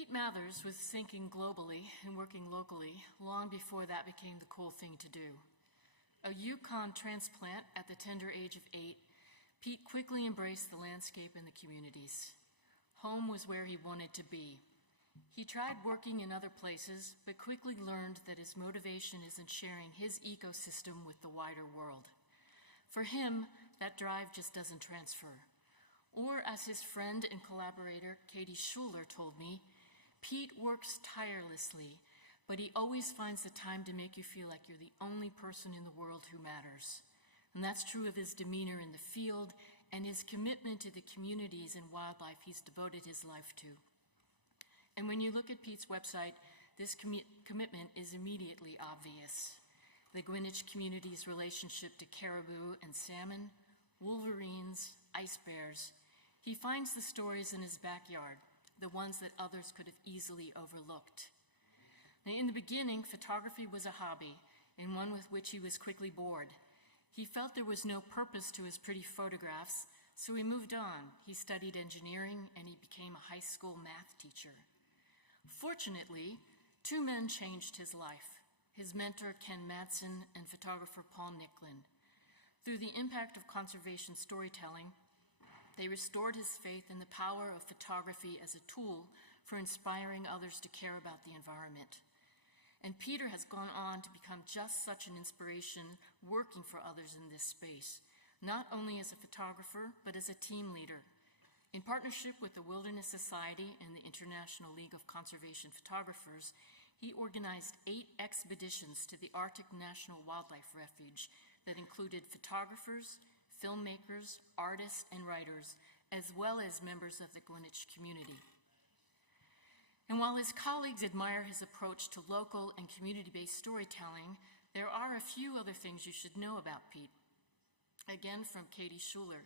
Pete Mathers was thinking globally and working locally long before that became the cool thing to do. A Yukon transplant at the tender age of 8, Pete quickly embraced the landscape and the communities. Home was where he wanted to be. He tried working in other places, but quickly learned that his motivation is in sharing his ecosystem with the wider world. For him, that drive just doesn't transfer. Or, as his friend and collaborator, Katie Schuler, told me, Pete works tirelessly, but he always finds the time to make you feel like you're the only person in the world who matters. And that's true of his demeanor in the field and his commitment to the communities and wildlife he's devoted his life to. And when you look at Pete's website, this commitment is immediately obvious. The Greenwich community's relationship to caribou and salmon, wolverines, ice bears. He finds the stories in his backyard, the ones that others could have easily overlooked. Now, in the beginning, photography was a hobby, and one with which he was quickly bored. He felt there was no purpose to his pretty photographs, so he moved on. He studied engineering, and he became a high school math teacher. Fortunately, 2 men changed his life, his mentor, Ken Madsen, and photographer Paul Nicklin. Through the impact of conservation storytelling, they restored his faith in the power of photography as a tool for inspiring others to care about the environment. And Peter has gone on to become just such an inspiration working for others in this space, not only as a photographer, but as a team leader. In partnership with the Wilderness Society and the International League of Conservation Photographers, he organized 8 expeditions to the Arctic National Wildlife Refuge that included photographers, filmmakers, artists, and writers, as well as members of the Greenwich community. And while his colleagues admire his approach to local and community-based storytelling, there are a few other things you should know about Pete. Again, from Katie Schuler.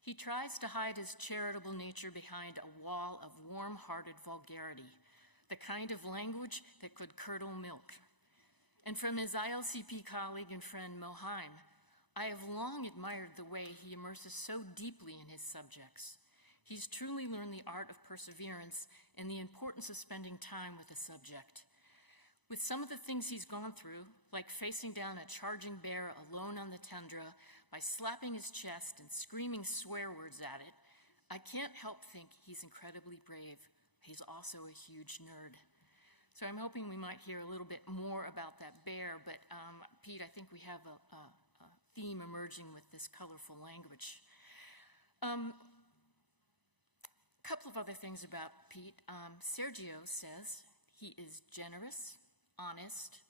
He tries to hide his charitable nature behind a wall of warm-hearted vulgarity, the kind of language that could curdle milk. And from his ILCP colleague and friend Mo Heim, I have long admired the way he immerses so deeply in his subjects. He's truly learned the art of perseverance and the importance of spending time with a subject. With some of the things he's gone through, like facing down a charging bear alone on the tundra by slapping his chest and screaming swear words at it, I can't help think he's incredibly brave. He's also a huge nerd. So I'm hoping we might hear a little bit more about that bear, but Pete, I think we have a theme emerging with this colorful language. Couple of other things about Pete. Sergio says he is generous, honest,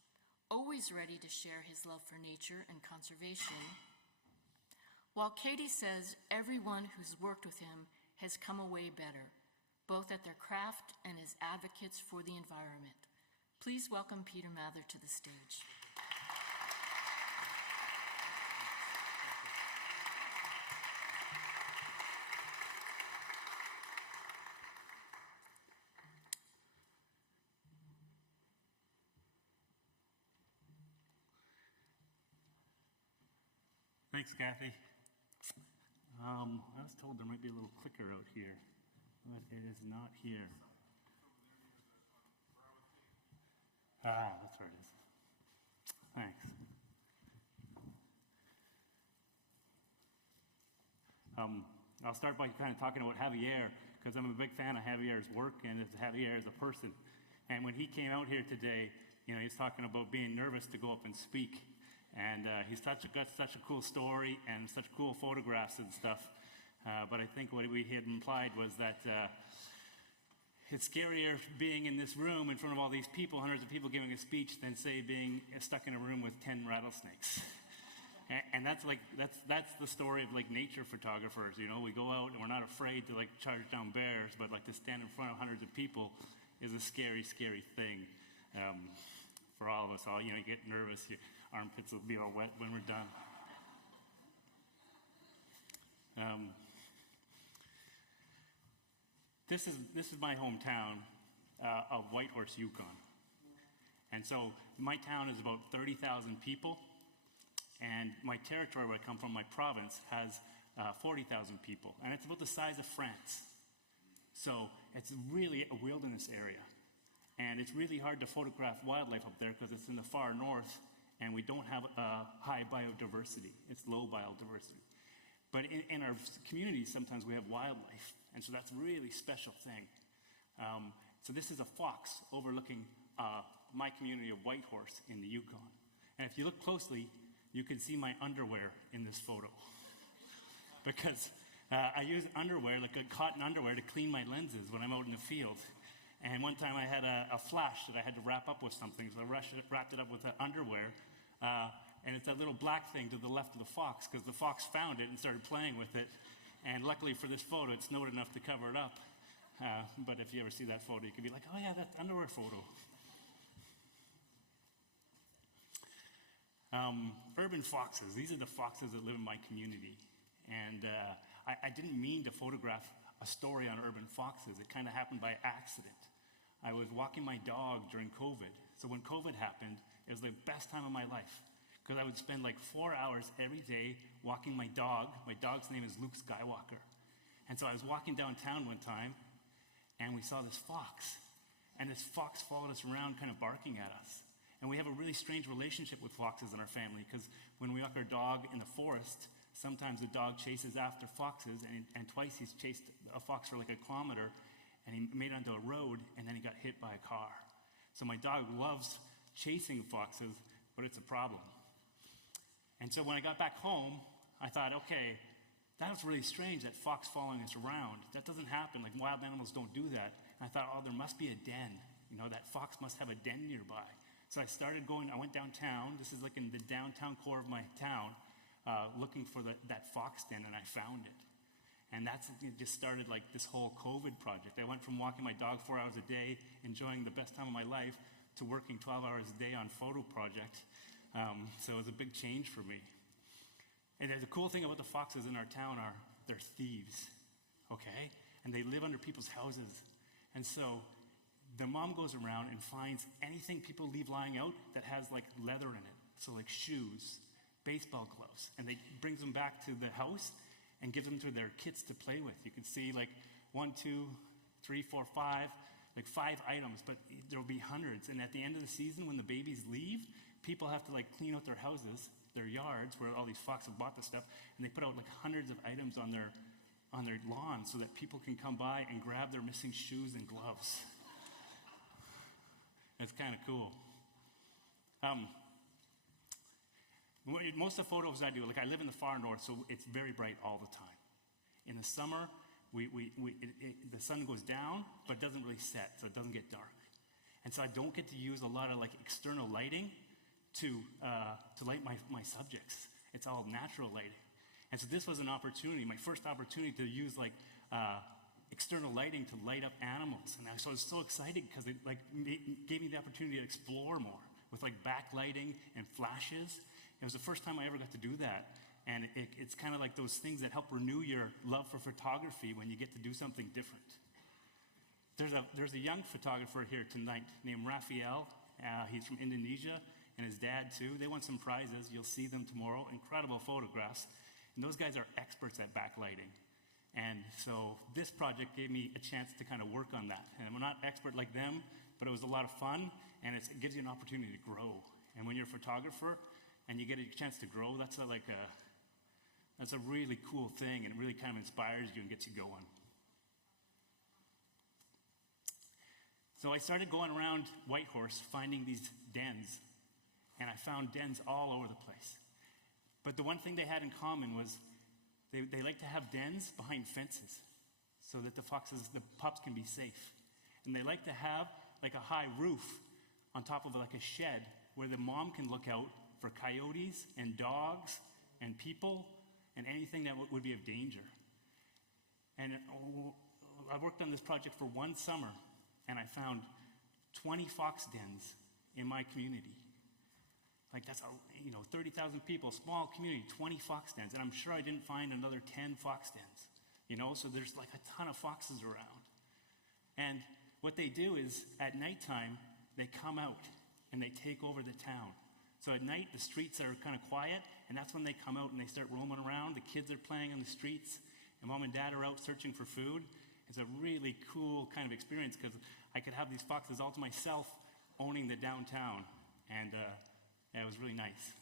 always ready to share his love for nature and conservation, while Katie says everyone who's worked with him has come away better, both at their craft and as advocates for the environment. Please welcome Peter Mather to the stage. Thanks, Kathy. I was told there might be a little clicker out here, but it is not here. Ah, that's where it is. Thanks. I'll start by kind of talking about Javier, because I'm a big fan of Javier's work and of Javier as a person. And when he came out here today, you know, he's talking about being nervous to go up and speak. And he's got such a cool story and such cool photographs and stuff. But I think what we had implied was that it's scarier being in this room in front of all these people, hundreds of people giving a speech, than say being stuck in a room with 10 rattlesnakes. And that's the story of like nature photographers. You know, we go out and we're not afraid to like charge down bears, but like to stand in front of hundreds of people is a scary, scary thing for all of us. All, you know, you get nervous. Your armpits will be all wet when we're done. This is my hometown of Whitehorse, Yukon. And so my town is about 30,000 people, and my territory where I come from, my province, has 40,000 people, and it's about the size of France. So it's really a wilderness area. And it's really hard to photograph wildlife up there because it's in the far north and we don't have high biodiversity. It's low biodiversity. But in our communities, sometimes we have wildlife. And so that's a really special thing. So this is a fox overlooking my community of Whitehorse in the Yukon. And if you look closely, you can see my underwear in this photo. Because I use underwear, like a cotton underwear, to clean my lenses when I'm out in the field. And one time I had a flash that I had to wrap up with something, so I wrapped it up with underwear. And it's that little black thing to the left of the fox, because the fox found it and started playing with it. And luckily for this photo, it's snowed enough to cover it up. But if you ever see that photo, you can be like, oh yeah, that's the underwear photo. Urban foxes, these are the foxes that live in my community. And I didn't mean to photograph a story on urban foxes. It kind of happened by accident. I was walking my dog during COVID. So when COVID happened, it was the best time of my life, because I would spend like 4 hours every day walking my dog. My dog's name is Luke Skywalker. And so I was walking downtown one time, and we saw this fox. And this fox followed us around, kind of barking at us. And we have a really strange relationship with foxes in our family, because when we walk our dog in the forest, sometimes the dog chases after foxes, and twice he's chased a fox for like a kilometer, and he made it onto a road, and then he got hit by a car. So my dog loves chasing foxes, but it's a problem. And so when I got back home, I thought, okay, that was really strange, that fox following us around. That doesn't happen. Like, wild animals don't do that. And I thought, oh, there must be a den. You know, that fox must have a den nearby. So I went downtown. This is like in the downtown core of my town, looking for that fox den, and I found it. And it just started like this whole COVID project. I went from walking my dog 4 hours a day, enjoying the best time of my life, to working 12 hours a day on photo project. So it was a big change for me. And the cool thing about the foxes in our town are they're thieves, okay? And they live under people's houses. And so the mom goes around and finds anything people leave lying out that has like leather in it. So like shoes, baseball gloves, and they brings them back to the house and gives them to their kids to play with. You can see like 1, 2, 3, 4, 5, like 5 items, but there'll be hundreds. And at the end of the season, when the babies leave, people have to like clean out their houses, their yards, where all these foxes have bought this stuff, and they put out like hundreds of items on their lawn so that people can come by and grab their missing shoes and gloves. It's kind of cool. Most of the photos I do, like I live in the far north, so it's very bright all the time. In the summer, the sun goes down, but it doesn't really set, so it doesn't get dark. And so I don't get to use a lot of like external lighting to light my subjects. It's all natural lighting. And so this was an opportunity, my first opportunity to use like external lighting to light up animals. And so I was so excited because it like gave me the opportunity to explore more with like backlighting and flashes. It was the first time I ever got to do that. And it's kind of like those things that help renew your love for photography when you get to do something different. There's a young photographer here tonight named Raphael. He's from Indonesia, and his dad too. They won some prizes. You'll see them tomorrow. Incredible photographs. And those guys are experts at backlighting. And so this project gave me a chance to kind of work on that. And I'm not expert like them, but it was a lot of fun, and it gives you an opportunity to grow. And when you're a photographer and you get a chance to grow, that's a really cool thing, and it really kind of inspires you and gets you going. So I started going around Whitehorse finding these dens, and I found dens all over the place. But the one thing they had in common was they like to have dens behind fences so that the pups can be safe. And they like to have like a high roof on top of like a shed where the mom can look out for coyotes and dogs and people and anything that would be of danger. And I worked on this project for one summer, and I found 20 fox dens in my community. Like that's 30,000 people, small community, 20 fox dens. And I'm sure I didn't find another 10 fox dens, so there's like a ton of foxes around. And what they do is at nighttime, they come out and they take over the town. So at night, the streets are kind of quiet, and that's when they come out and they start roaming around. The kids are playing on the streets, and mom and dad are out searching for food. it's a really cool kind of experience because I could have these foxes all to myself owning the downtown. And yeah, it was really nice.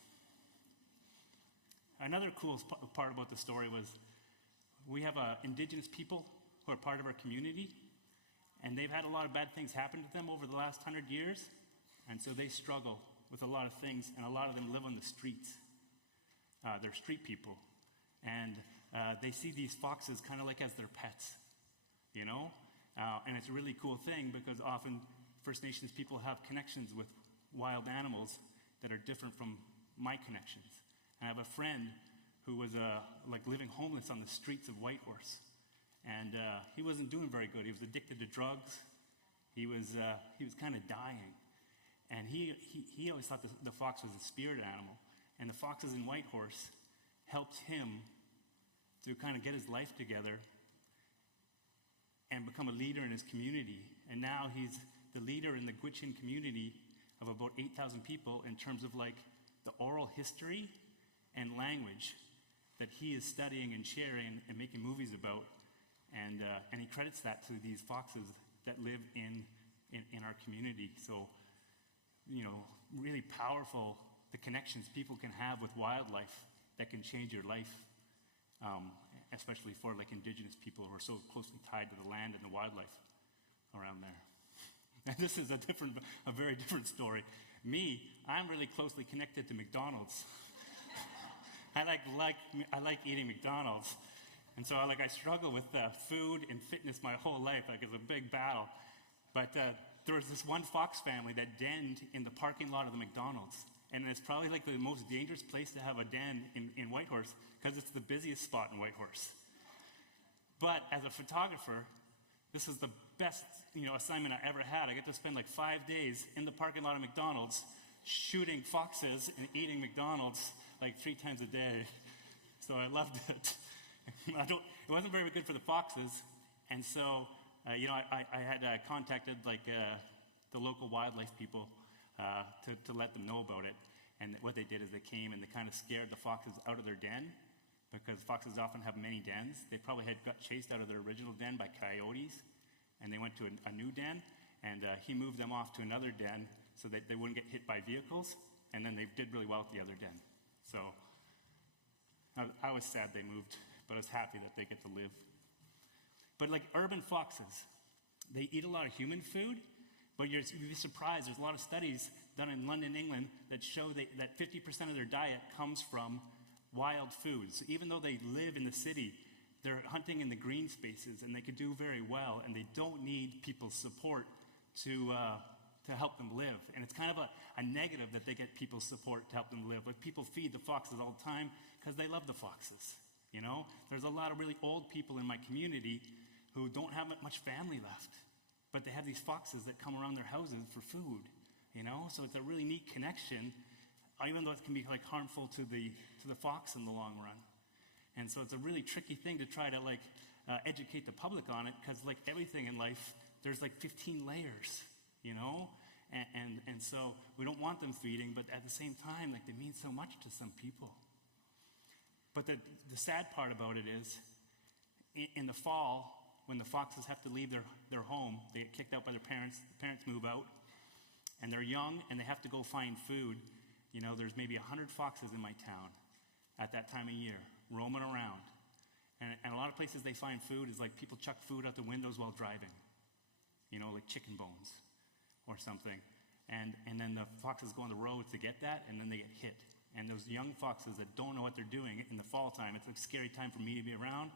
Another cool part about the story was we have indigenous people who are part of our community, and they've had a lot of bad things happen to them over the last 100 years, and so they struggle with a lot of things, and a lot of them live on the streets. They're street people, and they see these foxes kind of like as their pets, you know? And it's a really cool thing because often First Nations people have connections with wild animals that are different from my connections. I have a friend who was like living homeless on the streets of Whitehorse, and he wasn't doing very good. He was addicted to drugs. He was kind of dying, and he always thought the fox was a spirit animal, and the foxes in Whitehorse helped him to kind of get his life together and become a leader in his community. And now he's the leader in the Gwich'in community of about 8,000 people in terms of like the oral history and language that he is studying and sharing and making movies about. And he credits that to these foxes that live in our community. So, you know, really powerful, the connections people can have with wildlife that can change your life, especially for like indigenous people who are so closely tied to the land and the wildlife around there. And this is a very different story. Me, I'm really closely connected to McDonald's. I like eating McDonald's. And so I struggle with food and fitness my whole life. Like it's a big battle. But there was this one fox family that denned in the parking lot of the McDonald's. And it's probably like the most dangerous place to have a den in Whitehorse because it's the busiest spot in Whitehorse. But as a photographer, this is the best assignment I ever had. I get to spend like 5 days in the parking lot of McDonald's shooting foxes and eating McDonald's like 3 times a day. So I loved it. It wasn't very good for the foxes, and so I had contacted like the local wildlife people to let them know about it. And what they did is they came and they kind of scared the foxes out of their den, because foxes often have many dens. They probably got chased out of their original den by coyotes, and they went to a new den, and he moved them off to another den so that they wouldn't get hit by vehicles, and then they did really well at the other den. So I was sad they moved, but I was happy that they get to live. But like urban foxes, they eat a lot of human food, but you'd be surprised. There's a lot of studies done in London, England, that show that 50% of their diet comes from wild foods. Even though they live in the city, they're hunting in the green spaces, and they could do very well, and they don't need people's support to help them live. And it's kind of a negative that they get people's support to help them live. Like people feed the foxes all the time because they love the foxes. You know, there's a lot of really old people in my community who don't have much family left, but they have these foxes that come around their houses for food. You know, so it's a really neat connection, even though it can be like harmful to the fox in the long run. And so it's a really tricky thing to try to educate the public on it, because like everything in life, there's like 15 layers, you know? And so we don't want them feeding, but at the same time, like they mean so much to some people. But the sad part about it is, in the fall, when the foxes have to leave their home, they get kicked out by their parents, the parents move out, and they're young, and they have to go find food. You know, there's maybe 100 foxes in my town at that time of year, roaming around. And a lot of places they find food is like people chuck food out the windows while driving, you know, like chicken bones or something. And then the foxes go on the road to get that, and then they get hit. And those young foxes that don't know what they're doing in the fall time, it's a scary time for me to be around,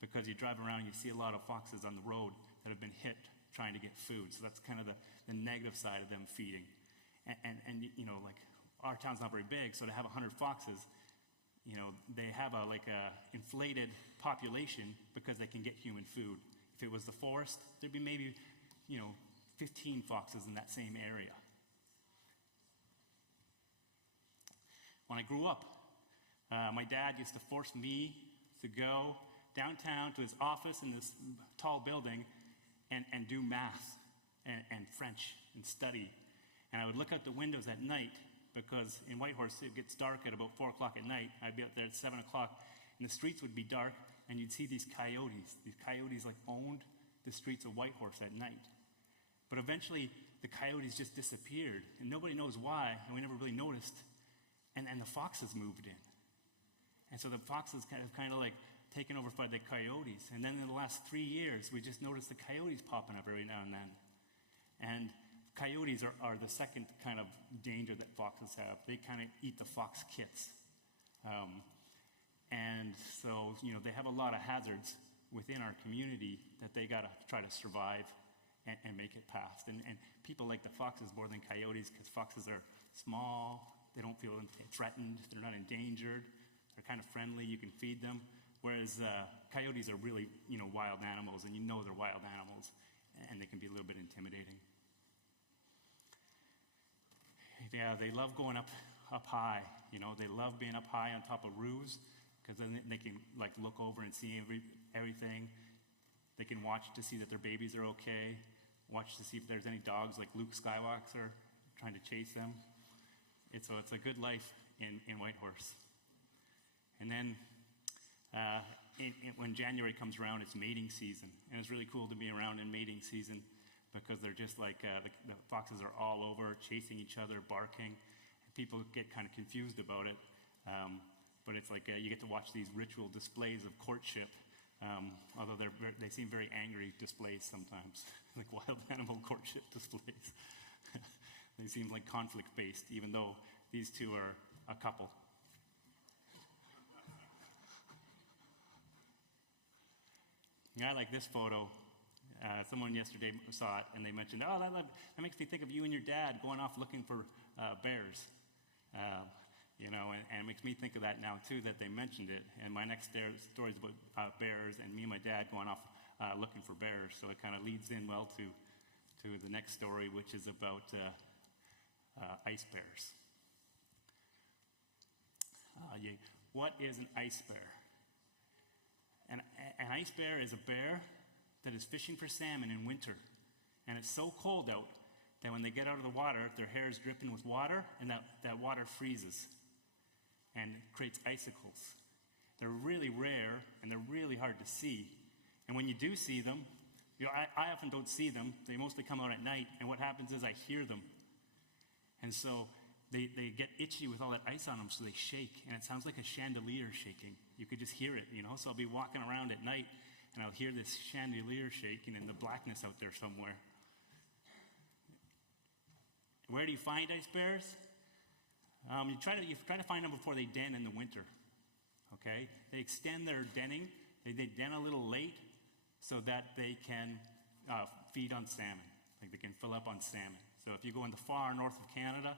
because you drive around and you see a lot of foxes on the road that have been hit trying to get food. So that's kind of the negative side of them feeding. And you know, like our town's not very big, so to have 100 foxes, you know, they have a inflated population because they can get human food. If it was the forest, there'd be maybe, 15 foxes in that same area. When I grew up, my dad used to force me to go downtown to his office in this tall building and do math and French and study. And I would look out the windows at night, because in Whitehorse it gets dark at about 4 o'clock at night. I'd be out there at 7 o'clock, and the streets would be dark, and you'd see these coyotes. These coyotes like owned the streets of Whitehorse at night. But eventually, the coyotes just disappeared, and nobody knows why, and we never really noticed. And the foxes moved in. And so the foxes kind of like taken over by the coyotes. And then in the last 3 years, we just noticed the coyotes popping up every now and then. And coyotes are the second kind of danger that foxes have. They kind of eat the fox kits. And so, they have a lot of hazards within our community that they got to try to survive and make it past. And people like the foxes more than coyotes because foxes are small, they don't feel threatened, they're not endangered, they're kind of friendly, you can feed them. Whereas coyotes are really, wild animals, and they're wild animals, and they can be a little bit intimidating. Yeah, they love going up high, they love being up high on top of roofs, because then they can look over and see everything. They can watch to see that their babies are okay, watch to see if there's any dogs like Luke Skywalker trying to chase them. It's a good life in Whitehorse. And then when January comes around, it's mating season. And it's really cool to be around in mating season because they're just like, the foxes are all over, chasing each other, barking. And people get kind of confused about it. But it's like you get to watch these ritual displays of courtship. Although they seem very angry displays sometimes, like wild animal courtship displays. They seem like conflict-based, even though these two are a couple. I like this photo. Someone yesterday saw it, and they mentioned, that makes me think of you and your dad going off looking for bears. And it makes me think of that now, too, that they mentioned it. And my next story is about bears and me and my dad going off looking for bears. So it kind of leads in well to the next story, which is about ice bears. What is an ice bear? An ice bear is a bear that is fishing for salmon in winter. And it's so cold out that when they get out of the water, their hair is dripping with water, and that water freezes and creates icicles. They're really rare, and they're really hard to see. And when you do see them, I often don't see them. They mostly come out at night, and what happens is I hear them. And so they get itchy with all that ice on them, so they shake, and it sounds like a chandelier shaking. You could just hear it, So I'll be walking around at night, and I'll hear this chandelier shaking in the blackness out there somewhere. Where do you find ice bears? You try to find them before they den in the winter. Okay? They extend their denning. They den a little late so that they can feed on salmon. Like they can fill up on salmon. So if you go in the far north of Canada,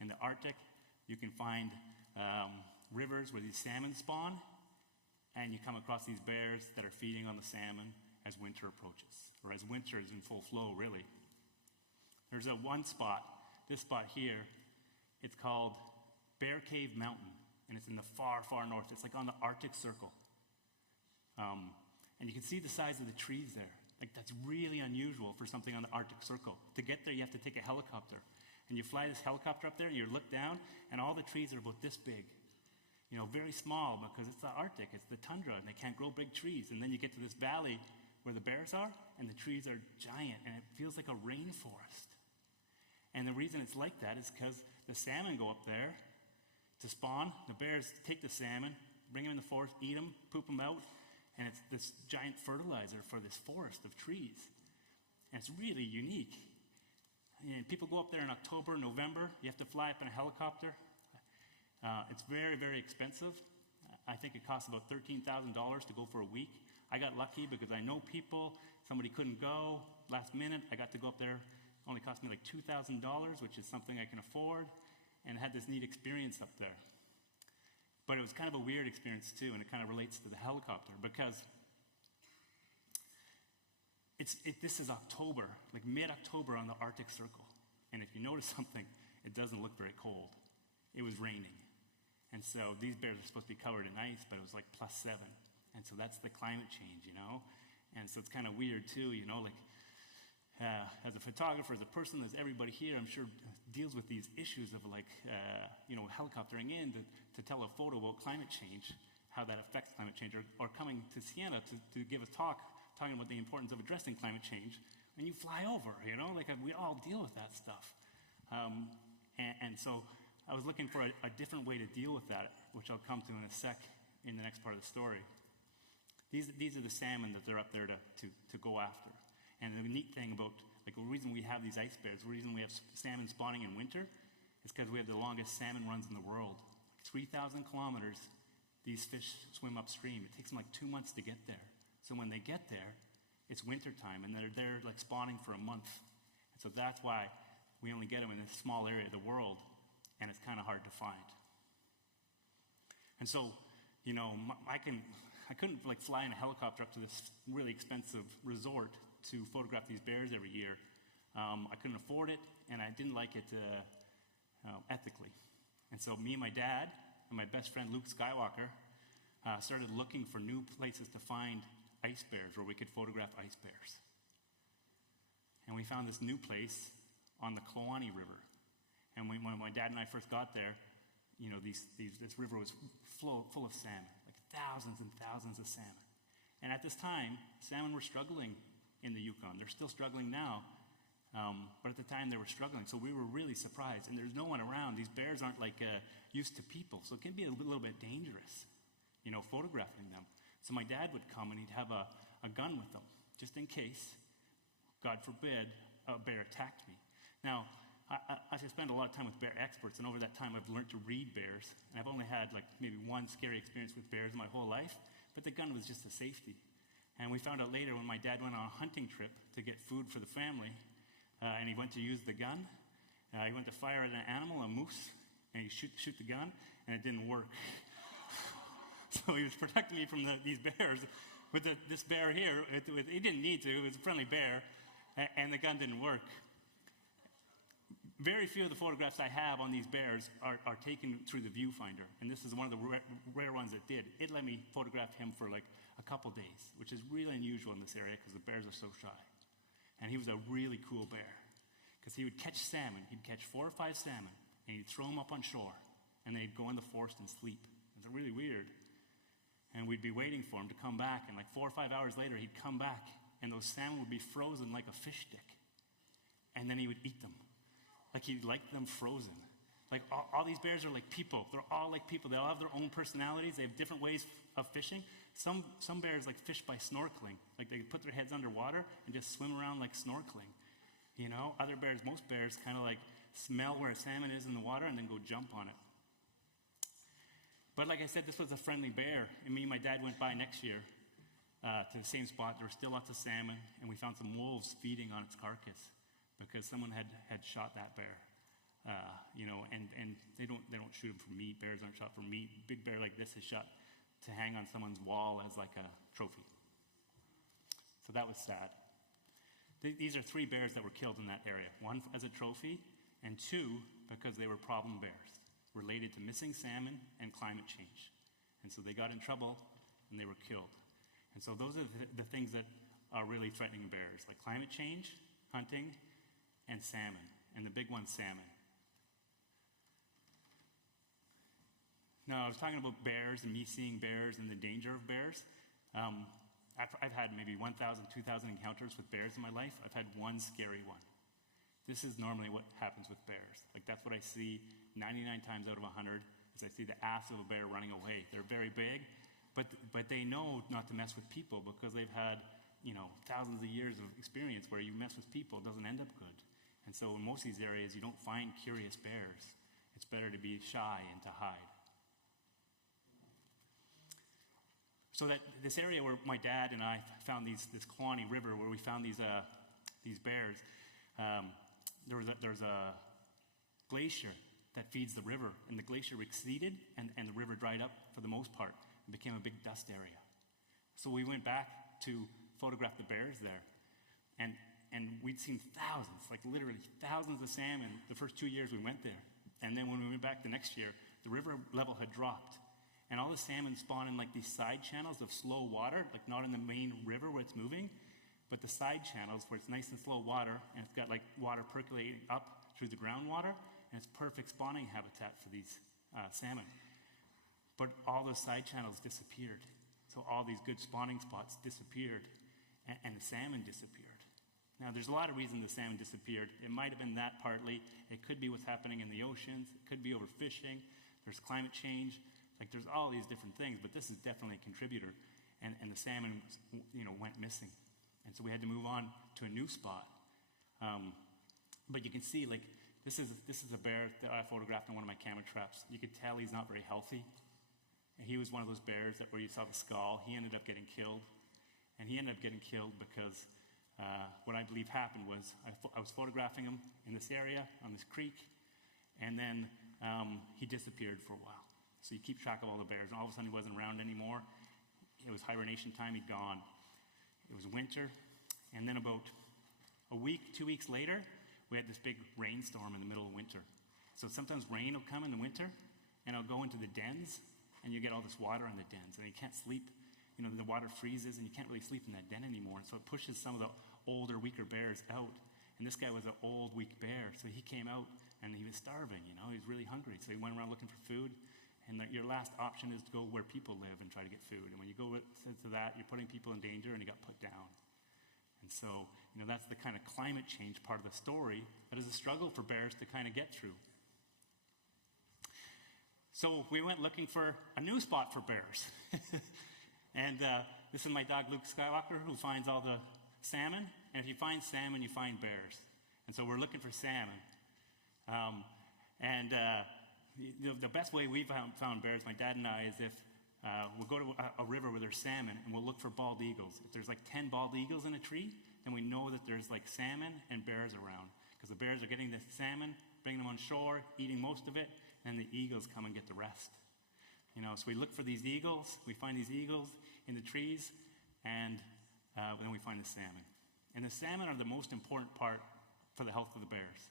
in the Arctic, you can find rivers where these salmon spawn, and you come across these bears that are feeding on the salmon as winter approaches, or as winter is in full flow, really. There's one spot, this spot here, it's called Bear Cave Mountain, and it's in the far, far north. It's like on the Arctic Circle. And you can see the size of the trees there. Like that's really unusual for something on the Arctic Circle. To get there, you have to take a helicopter. And you fly this helicopter up there, and you look down, and all the trees are about this big. Very small because it's the Arctic, it's the tundra, and they can't grow big trees. And then you get to this valley where the bears are, and the trees are giant, and it feels like a rainforest. And the reason it's like that is because the salmon go up there to spawn. The bears take the salmon, bring them in the forest, eat them, poop them out, and it's this giant fertilizer for this forest of trees. And it's really unique. And people go up there in October, November. You have to fly up in a helicopter. It's very, very expensive. I think it costs about $13,000 to go for a week. I got lucky because I know people. Somebody couldn't go. Last minute, I got to go up there. It only cost me like $2,000, which is something I can afford, and had this neat experience up there. But it was kind of a weird experience, too, and it kind of relates to the helicopter, because this is October, like mid-October on the Arctic Circle. And if you notice something, it doesn't look very cold. It was raining. And so these bears are supposed to be covered in ice, but it was like +7. And so that's the climate change, And so it's kind of weird, too, as a photographer, as a person, as everybody here, I'm sure deals with these issues of helicoptering in to tell a photo about climate change, how that affects climate change, or coming to Siena to give a talk talking about the importance of addressing climate change when you fly over, like we all deal with that stuff. And so I was looking for a different way to deal with that, which I'll come to in a sec in the next part of the story. These are the salmon that they're up there to go after. And the neat thing about, like, the reason we have these ice bears, the reason we have salmon spawning in winter is because we have the longest salmon runs in the world. 3,000 kilometers, these fish swim upstream. It takes them like 2 months to get there. So when they get there, it's winter time, and they're there like spawning for a month. And so that's why we only get them in this small area of the world, and it's kind of hard to find. And so, I couldn't like fly in a helicopter up to this really expensive resort to photograph these bears every year. I couldn't afford it, and I didn't like it ethically. And so me and my dad and my best friend Luke Skywalker started looking for new places to find ice bears where we could photograph ice bears. And we found this new place on the Kluane River. And when my dad and I first got there, this river was full of salmon, like thousands and thousands of salmon. And at this time, salmon were struggling in the Yukon. They're still struggling now, but at the time they were struggling. So we were really surprised, and there's no one around. These bears aren't like used to people, so it can be a little bit dangerous, photographing them. So my dad would come and he'd have a gun with him, just in case, God forbid, a bear attacked me. Now, I've spent a lot of time with bear experts, and over that time I've learned to read bears. And I've only had like maybe one scary experience with bears in my whole life, but the gun was just a safety. And we found out later when my dad went on a hunting trip to get food for the family, and he went to use the gun, he went to fire at an animal, a moose, and he shoot the gun, and it didn't work. So he was protecting me from these bears. With this bear here, he didn't need to, it was a friendly bear, and the gun didn't work. Very few of the photographs I have on these bears are taken through the viewfinder, and this is one of the rare ones that did. It let me photograph him for like a couple days, which is really unusual in this area because the bears are so shy. And he was a really cool bear because he would catch salmon. He'd catch 4 or 5 salmon, and he'd throw them up on shore, and they'd go in the forest and sleep. It's really weird. And we'd be waiting for him to come back, and like 4 or 5 hours later, he'd come back, and those salmon would be frozen like a fish stick, and then he would eat them. Like he liked them frozen. Like all these bears are like people. They're all like people. They all have their own personalities. They have different ways of fishing. Some bears like fish by snorkeling. Like they put their heads underwater and just swim around like snorkeling. Other bears, most bears kind of like smell where a salmon is in the water and then go jump on it. But like I said, this was a friendly bear. And me and my dad went by next year to the same spot. There were still lots of salmon, and we found some wolves feeding on its carcass, because someone had shot that bear, and they don't shoot them for meat. Bears aren't shot for meat. Big bear like this is shot to hang on someone's wall as like a trophy. So that was sad. These are 3 bears that were killed in that area. 1 as a trophy, and 2 because they were problem bears related to missing salmon and climate change. And so they got in trouble and they were killed. And so those are the things that are really threatening bears, like climate change, hunting, and salmon, and the big one's salmon. Now, I was talking about bears and me seeing bears and the danger of bears. I've had maybe 1,000, 2,000 encounters with bears in my life. I've had one scary one. This is normally what happens with bears. Like that's what I see 99 times out of 100 is I see the ass of a bear running away. They're very big, but they know not to mess with people because they've had thousands of years of experience where you mess with people, it doesn't end up good. And so in most of these areas, you don't find curious bears. It's better to be shy and to hide. So that this area where my dad and I found this Kluane River, where we found these bears, there's a glacier that feeds the river, and the glacier receded, and the river dried up for the most part and became a big dust area. So we went back to photograph the bears there, and we'd seen thousands, like literally thousands of salmon the first 2 years we went there. And then when we went back the next year, the river level had dropped. And all the salmon spawn in like these side channels of slow water, like not in the main river where it's moving, but the side channels where it's nice and slow water, and it's got like water percolating up through the groundwater, and it's perfect spawning habitat for these salmon. But all those side channels disappeared. So all these good spawning spots disappeared. and the salmon disappeared. Now, there's a lot of reasons the salmon disappeared. It might have been that partly. It could be what's happening in the oceans. It could be overfishing. There's climate change. Like, there's all these different things, but this is definitely a contributor. And the salmon, went missing. And so we had to move on to a new spot. But you can see, like, this is a bear that I photographed on one of my camera traps. You could tell he's not very healthy. And he was one of those bears where you saw the skull. He ended up getting killed. And he ended up getting killed because what I believe happened was I was photographing him in this area, on this creek, and then he disappeared for a while. So you keep track of all the bears, and all of a sudden he wasn't around anymore. It was hibernation time, he'd gone. It was winter, and then about a week, 2 weeks later, we had this big rainstorm in the middle of winter. So sometimes rain will come in the winter, and it'll go into the dens, and you get all this water in the dens, and you can't sleep. The water freezes, and you can't really sleep in that den anymore. And so it pushes some of the older, weaker bears out. And this guy was an old, weak bear, so he came out, and he was starving, he was really hungry. So he went around looking for food, and your last option is to go where people live and try to get food. And when you go to that, you're putting people in danger, and he got put down. And so, that's the kind of climate change part of the story that is a struggle for bears to kind of get through. So we went looking for a new spot for bears. And this is my dog, Luke Skywalker, who finds all the salmon. And if you find salmon, you find bears. And so we're looking for salmon. The best way we've found bears, my dad and I, is if we'll go to a river where there's salmon, and we'll look for bald eagles. If there's like 10 bald eagles in a tree, then we know that there's like salmon and bears around. Because the bears are getting the salmon, bringing them on shore, eating most of it, and the eagles come and get the rest. So we look for these eagles, we find these eagles in the trees, and then we find the salmon. And the salmon are the most important part for the health of the bears.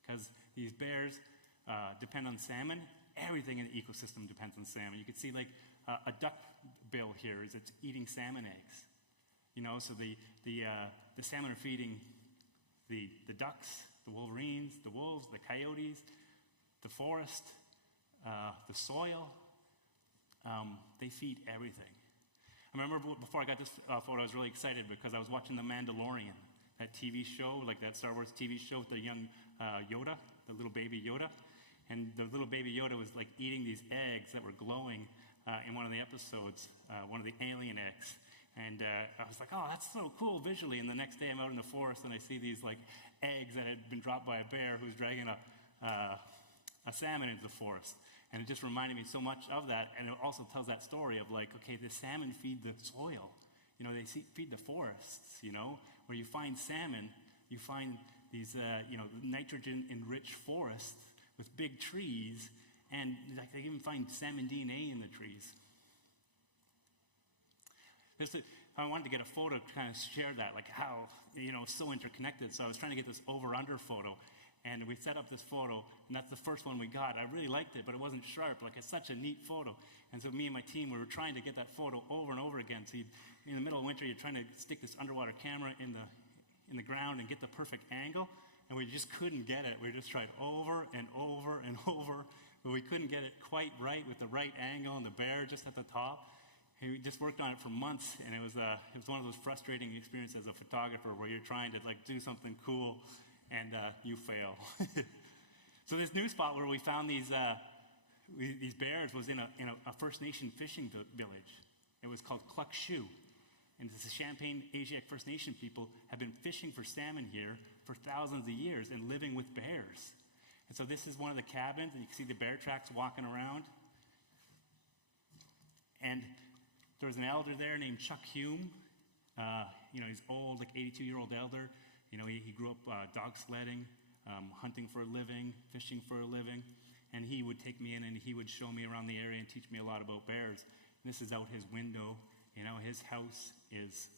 Because these bears depend on salmon. Everything in the ecosystem depends on salmon. You can see like a duck bill here is it's eating salmon eggs. So the salmon are feeding the ducks, the wolverines, the wolves, the coyotes, the forest, the soil. They feed everything. I remember before I got this photo, I was really excited because I was watching The Mandalorian, that TV show, like that Star Wars TV show with the young Yoda, the little baby Yoda. And the little baby Yoda was like eating these eggs that were glowing in one of the episodes, one of the alien eggs. And I was like, oh, that's so cool visually. And the next day I'm out in the forest and I see these like eggs that had been dropped by a bear who was dragging a salmon into the forest. And it just reminded me so much of that. And it also tells that story of like, okay, the salmon feed the soil. They feed the forests, where you find salmon, you find these, nitrogen-enriched forests with big trees, and like they even find salmon DNA in the trees. I wanted to get a photo to kind of share that, like how, so interconnected. So I was trying to get this over-under photo. And we set up this photo, and that's the first one we got. I really liked it, but it wasn't sharp. Like, it's such a neat photo. And so me and my team, we were trying to get that photo over and over again. So in the middle of winter, you're trying to stick this underwater camera in the ground and get the perfect angle, and we just couldn't get it. We just tried over and over and over, but we couldn't get it quite right with the right angle and the bear just at the top. And we just worked on it for months, and it was one of those frustrating experiences as a photographer where you're trying to like do something cool, and you fail. So this new spot where we found these bears was in a First Nation fishing village. It was called Cluck Shoe. And the Champagne Asiatic First Nation people have been fishing for salmon here for thousands of years and living with bears. And so this is one of the cabins, and you can see the bear tracks walking around. And there's an elder there named Chuck Hume. He's old, like 82-year-old elder. He grew up dog sledding, hunting for a living, fishing for a living, and he would take me in and he would show me around the area and teach me a lot about bears. And this is out his window. His house is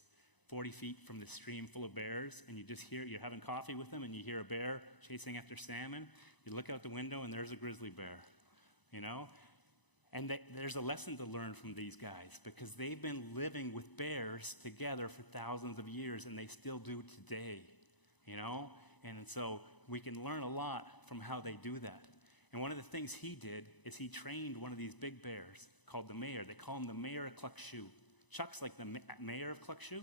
40 feet from the stream full of bears, and you're having coffee with him and you hear a bear chasing after salmon. You look out the window and there's a grizzly bear, And there's a lesson to learn from these guys because they've been living with bears together for thousands of years, and they still do today. And so we can learn a lot from how they do that. And one of the things he did is he trained one of these big bears called the mayor. They call him the mayor of Cluck Shoe. Chuck's like the mayor of Cluck Shoe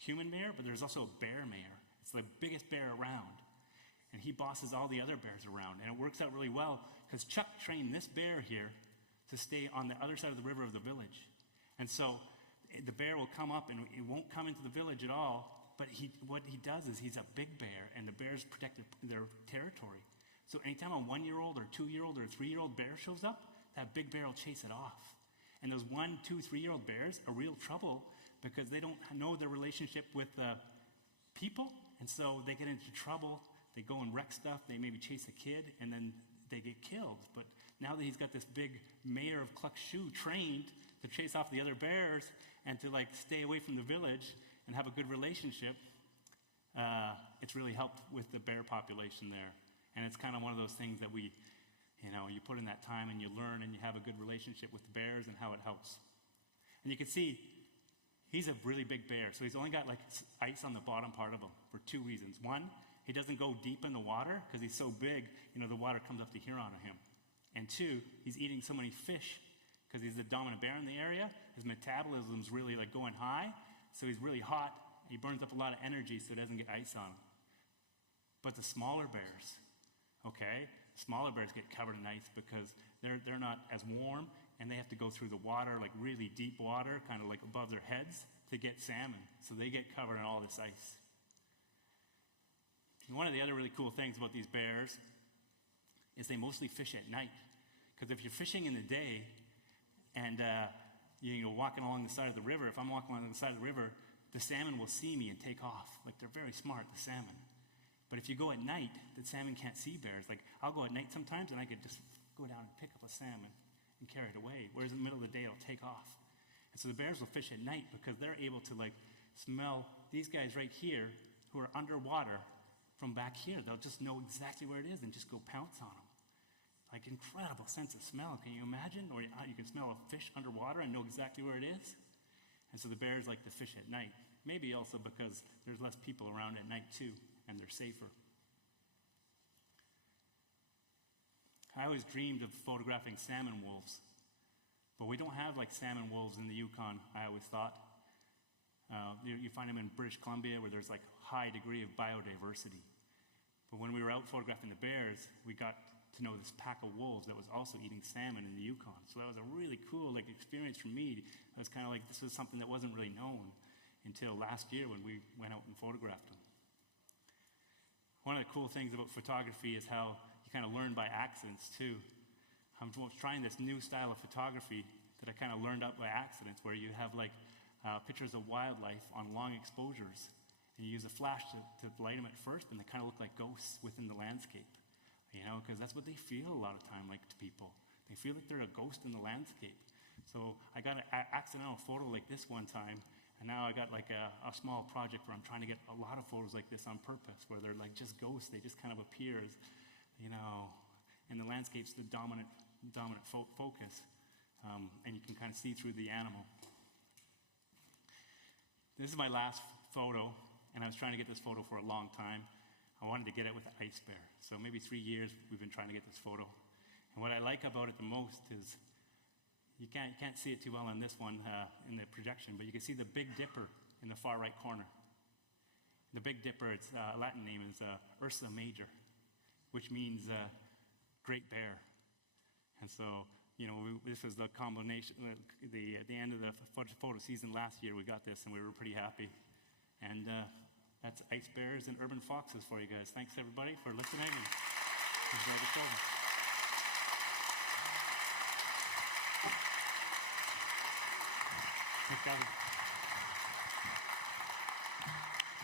human mayor, but there's also a bear mayor. It's the biggest bear around. And he bosses all the other bears around. And it works out really well because Chuck trained this bear here to stay on the other side of the river of the village. And so the bear will come up and it won't come into the village at all. But what he does is he's a big bear, and the bears protect their territory. So anytime a 1-year-old or 2-year-old or 3-year-old bear shows up, that big bear will chase it off. And those 1, 2, 3-year-old bears are real trouble because they don't know their relationship with people. And so they get into trouble. They go and wreck stuff. They maybe chase a kid, and then they get killed. But now that he's got this big mayor of Cluckshoe trained to chase off the other bears and to stay away from the village and have a good relationship, it's really helped with the bear population there. And it's kind of one of those things that you put in that time and you learn and you have a good relationship with the bears and how it helps. And you can see he's a really big bear. So he's only got ice on the bottom part of him for 2 reasons. One, he doesn't go deep in the water because he's so big, the water comes up to here on him. And two, he's eating so many fish because he's the dominant bear in the area. His metabolism's really going high, so he's really hot. He burns up a lot of energy so he doesn't get ice on him. But the smaller bears, smaller bears get covered in ice because they're not as warm, and they have to go through the water, really deep water, kind of above their heads to get salmon. So they get covered in all this ice. And one of the other really cool things about these bears is they mostly fish at night. Because if you're fishing in the day and you're walking along the side of the river, if I'm walking along the side of the river, the salmon will see me and take off. They're very smart, the salmon. But if you go at night, the salmon can't see bears. I'll go at night sometimes and I could just go down and pick up a salmon and carry it away. Whereas in the middle of the day, it'll take off. And so the bears will fish at night because they're able to smell these guys right here who are underwater from back here. They'll just know exactly where it is and just go pounce on them. Incredible sense of smell. Can you imagine? Or you can smell a fish underwater and know exactly where it is. And so the bears like to fish at night. Maybe also because there's less people around at night too, and they're safer. I always dreamed of photographing salmon wolves, but we don't have salmon wolves in the Yukon, I always thought. You find them in British Columbia where there's high degree of biodiversity. But when we were out photographing the bears, we got to know this pack of wolves that was also eating salmon in the Yukon. So that was a really cool experience for me. I was kind of this was something that wasn't really known until last year when we went out and photographed them. One of the cool things about photography is how you kind of learn by accidents too. I'm trying this new style of photography that I kind of learned out by accidents, where you have pictures of wildlife on long exposures, and you use a flash to light them at first, and they kind of look like ghosts within the landscape, because that's what they feel a lot of time to people. They feel like they're a ghost in the landscape. So I got an accidental photo like this one time, and now I got a small project where I'm trying to get a lot of photos like this on purpose, where they're just ghosts. They just kind of appear as, and the landscape's the dominant focus, and you can kind of see through the animal. This is my last photo, and I was trying to get this photo for a long time. I wanted to get it with the ice bear. So maybe 3 years we've been trying to get this photo. And what I like about it the most is you can't see it too well on this one in the projection, but you can see the Big Dipper in the far right corner. The Big Dipper, its Latin name is Ursa Major, which means great bear. And so, this was the combination, at the end of the photo season last year, we got this and we were pretty happy. And that's ice bears and urban foxes for you guys. Thanks everybody for listening and enjoy the show. Thanks, guys.